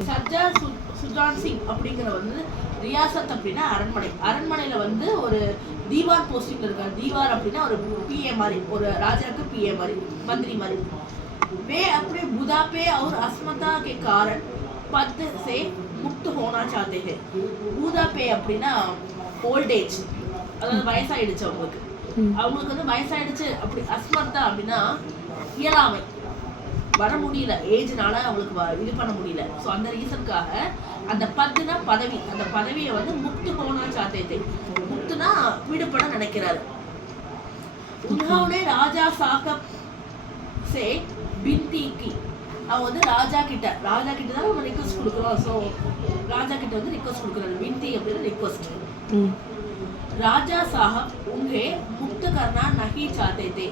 Okay. Sharjah Sujan Singh அப்படிங்கிற வந்து ரியாசத் அப்படின்னா அரண்மனை. அரண்மனையில் வந்து ஒரு தீவார் போஸ்டிங்கில் இருக்காரு. தீவார் அப்படின்னா ஒரு பிஏ மாதிரி, ஒரு ராஜாவுக்கு பிஏ மாதிரி, மந்திரி மாதிரி. वे अपने बुढ़ापे और अस्मता के कारण पद से मुक्त होना चाहते हैं. बुढ़ापे அப்படின்னா ஓல்ட் ஏஜ், அதாவது வயசாயிடுச்சு அவங்களுக்கு. அவங்களுக்கு வந்து வயசாயிடுச்சு. அப்படி அஸ்மத்தா அப்படின்னா இயலாமை, வர முடியல, ஏஜ்னால அவங்களுக்கு இது பண்ண முடியல. ஸோ அந்த ரீசனுக்காக அந்த பத்துனா பதவி, அந்த பதவியை வந்து முக்து ஹோனா சாத்தே, முக்துனா விடுபட நினைக்கிறாரு. உன்ஹோனே ராஜா சாகப் சே பின்திக்கு, அவன் வந்து ராஜா கிட்ட தான் நம்ம ரிக்வஸ்ட் கொடுக்குறோம். ஸோ ராஜா கிட்ட வந்து ரிக்வஸ்ட் கொடுக்குறாரு. பின்தி அப்படின்னு ரிக்வஸ்ட். ராஜா சாஹப் உங்கே முக்து கர்னா நஹி சாத்தே தே,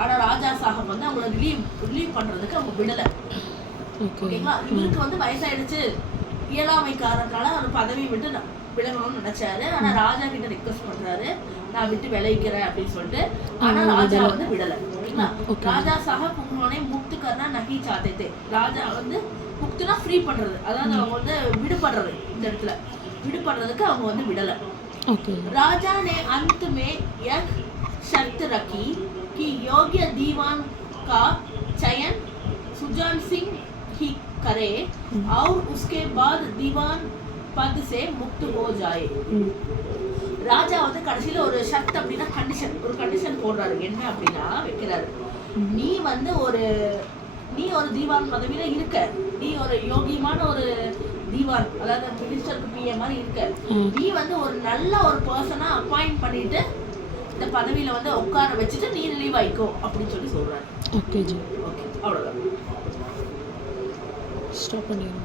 ஆனால் ராஜா சாஹப் வந்து அவங்கள ரிலீவ் பண்ணுறதுக்கு அவங்க விடலை. ஓகேங்களா? இவருக்கு வந்து வயசாயிடுச்சு, இயலாமை காரணத்தால அவர் பதவி விட்டு விலகணும்னு நினைச்சாரு. ஆனால் ராஜா கிட்ட ரிக்வஸ்ட் பண்றாரு, நான் விட்டு விளைவிக்கிறேன் அப்படின்னு சொல்லிட்டு. ஆனால் ராஜா வந்து விடலை. ஓகேங்களா? ராஜா சாஹப் உங்களோட முக்து கர்னா நஹி சாத்தே தே, ராஜா வந்து முக்துனா ஃப்ரீ பண்றது, அதாவது அவங்க வந்து விடுபடுறது, இந்த இடத்துல விடுபடுறதுக்கு அவங்க வந்து விடலை. राजा ने अंत में यह शर्त रखी कि योग्य दीवान का चयन सुजान सिंह ही करे और उसके बाद दीवान पद से मुक्त हो जाए. ராஜா வந்து கடைசியில ஒரு ஷர்ட் அப்படின்னா ஒரு கண்டிஷன் போடுறாரு. என்ன அப்படின்னா வைக்கிறாரு, நீ வந்து நீ ஒரு தீவான் பதவியில இருக்க, நீ ஒரு யோகியமான ஒரு தீவான், அதாவது மினிஸ்டருக்கு பிஏ மாதிரி இருக்க, நீ வந்து ஒரு நல்ல ஒரு பர்சனா அப்பாயிண்ட் பண்ணிட்டு இந்த பதவியில வந்து உட்கார வச்சுட்டு நீ ரிலீவ் ஆயிக்கோ அப்படின்னு சொல்லி சொல்றாரு. ஓகே ஜி, ஓகே, அவ்வளவுதான். ஸ்டாப் பண்ணிடுங்க.